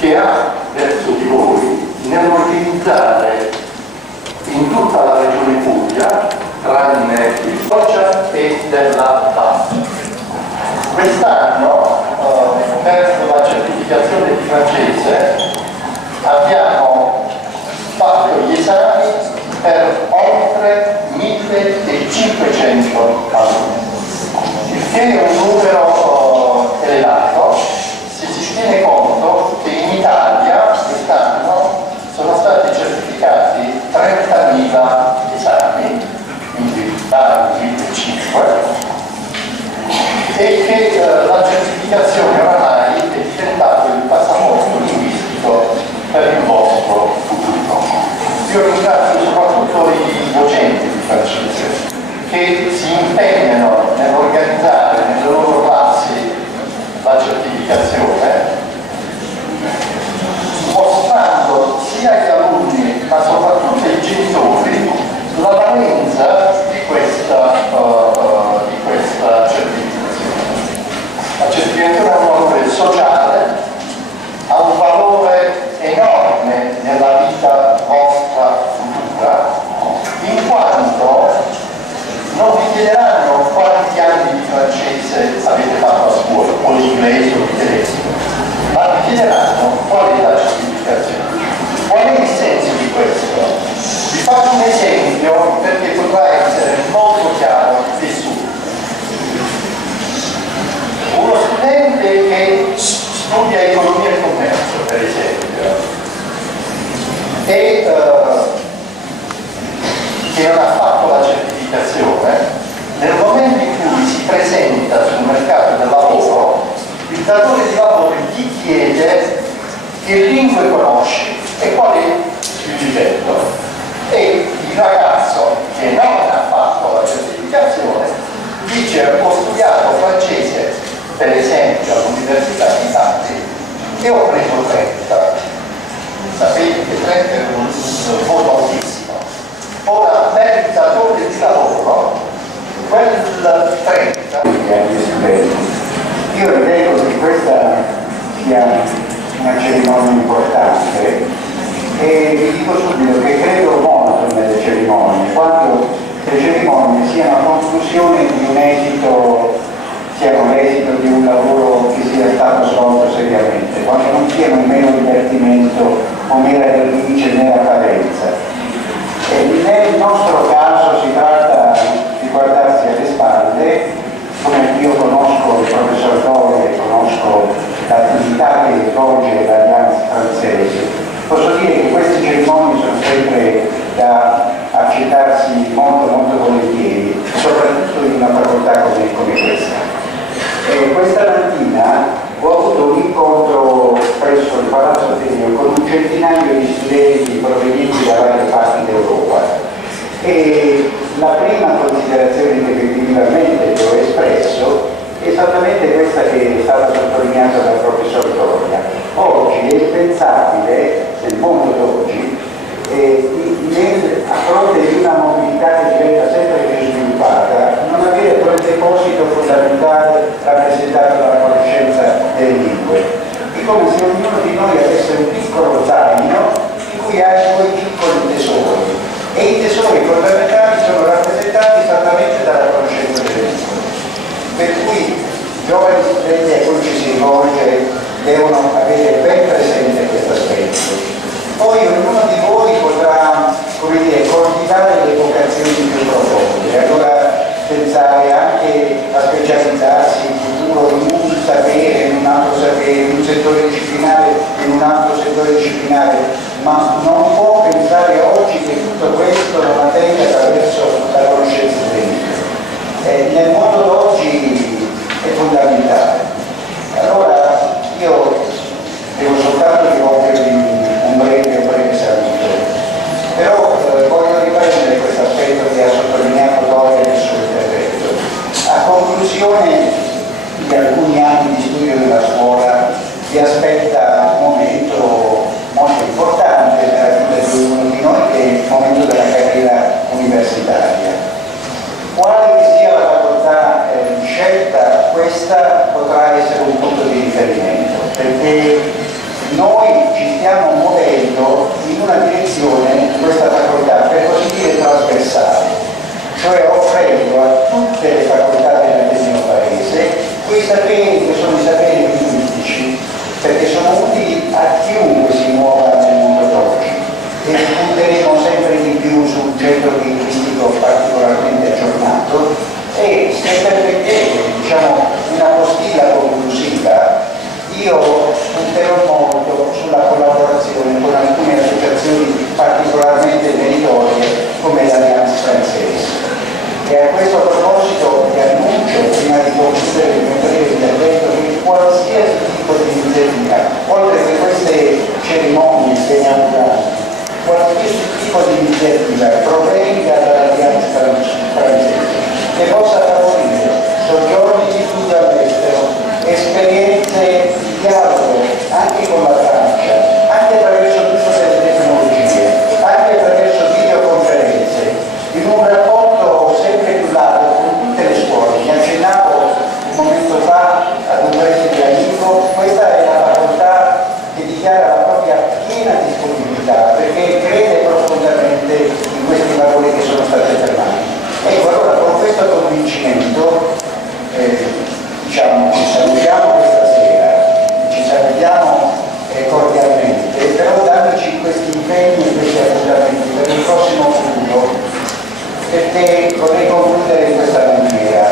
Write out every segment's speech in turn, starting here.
che ha verso di voi nell'organizzare in tutta la regione Puglia, tranne il Foggia e della TAP. Quest'anno, per la certificazione di francese, abbiamo fatto gli esami per oltre 1500 alunni, il che è un numero elevato se si tiene conto che in Italia quest'anno sono stati certificati 30.000 esami, quindi da 1.500, e che la certificazione oramai è diventato il passaporto linguistico per il vostro futuro. Io ringrazio soprattutto i docenti di francese che si impegnano nell'organizzare nelle loro classi la certificazione, mostrando sia agli alunni ma soprattutto ai genitori la valenza di questa certificazione. La certificazione ha un valore sociale, ha un valore enorme nella vita vostra futura, in quanto non vi chiederanno quanti anni di francese avete fatto a scuola, o l'inglese o il tedesco, ma vi chiederanno qual è la certificazione. Qual è il senso di questo? Vi faccio un esempio perché potrà essere molto chiaro e subito. Uno studente che studia economia e commercio, per esempio, e che non ha fatto la certificazione, nel momento in cui si presenta sul mercato del lavoro, il datore di lavoro gli chiede che lingue conosci e qual è il livello. E il ragazzo che non ha fatto la certificazione dice: ho studiato francese, per esempio, all'Università di Bari e ho preso 30. Sapete che 30 è un voto altissimo. Ora, per il datore di lavoro, quel 30 agli studenti. Io ritengo che questa sia una cerimonia importante e vi dico subito che credo molto nelle cerimonie, quando le cerimonie siano a conclusione di un esito, siano l'esito di un lavoro che sia stato svolto seriamente, quando non siano mero divertimento o mera vernice, mera apparenza. Nel nostro caso si tratta di guardarsi alle spalle, come io conosco il professor Doria, conosco l'attività che svolge l'Allianza francese. Posso dire che queste cerimonie sono sempre da accettarsi molto molto volentieri, soprattutto in una facoltà come questa. Questa mattina ho avuto un incontro presso il Palazzo Ateneo con un centinaio di studenti provenienti da varie parti d'Europa e la prima considerazione che effettivamente ho espresso è esattamente questa che è stata sottolineata dal professor Doria. Oggi è impensabile, nel mondo d'oggi, a fronte di una mobilità che diventa sempre più sviluppata, non avere quel deposito fondamentale rappresentato dalla conoscenza delle lingue. È come se ognuno di noi avesse un piccolo zaino in cui ha i suoi piccoli tesori, e i tesori fondamentali sono rappresentati esattamente dalla conoscenza delle lingue. Per cui i giovani studenti a cui ci si rivolge devono avere ben presente questo aspetto. Poi ognuno di voi potrà, come dire, coltivare le vocazioni più profonde, allora pensare anche a specializzarsi in futuro in un sapere, in un altro sapere, in un settore disciplinare, in un altro settore disciplinare, ma non può pensare oggi che tutto questo lo mantenga attraverso la conoscenza delle lingue. Nel mondo d'oggi è fondamentale. Allora io devo soltanto rivolgervi un breve saluto, però voglio riprendere questo aspetto che ha sottolineato Doria nel suo intervento. A conclusione di alcuni anni di studio nella scuola vi aspetta un momento molto importante nella vita una direzione di questa facoltà, per così dire, trasversale, cioè offrendo a tutte le facoltà dell'Ateneo Barese quei saperi che sono i saperi linguistici, perché sono utili a chiunque si muova nel mondo d'oggi, e punteremo sempre di più su un centro linguistico particolarmente aggiornato. E se permettete, diciamo, una postilla conclusiva, io punterò molto sulla collaborazione con alcune associazioni particolarmente meritorie come l'Alliance Française. E a questo proposito vi annuncio, prima di concludere il mio breve intervento, che qualsiasi tipo di iniziativa, oltre che queste cerimonie inaugurali, qualsiasi tipo di iniziativa provenga dall'Alliance Française, che possa favorire soggiorni di studio all'estero, esperienze di dialogo anche con la Francia, anche attraverso l'uso delle tecnologie, anche attraverso videoconferenze, in un rapporto sempre più largo con tutte le scuole. Mi accennavo un momento fa ad un preside amico, questa è la facoltà che dichiara la propria piena disponibilità perché crede profondamente in questi valori che sono stati affermati. Ecco, allora con questo convincimento diciamo, ci salutiamo questa sera, ci salutiamo cordialmente, però dandoci questi impegni e questi appuntamenti per il prossimo futuro, perché vorrei concludere in questa maniera.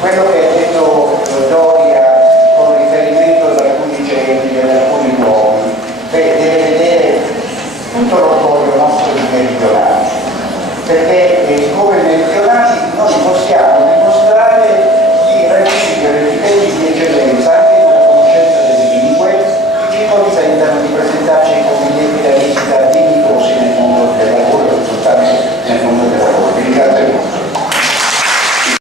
Quello che ha detto Doria con riferimento ad alcuni geni, ad alcuni luoghi, deve vedere tutto l'orgoglio nostro di meridionali, perché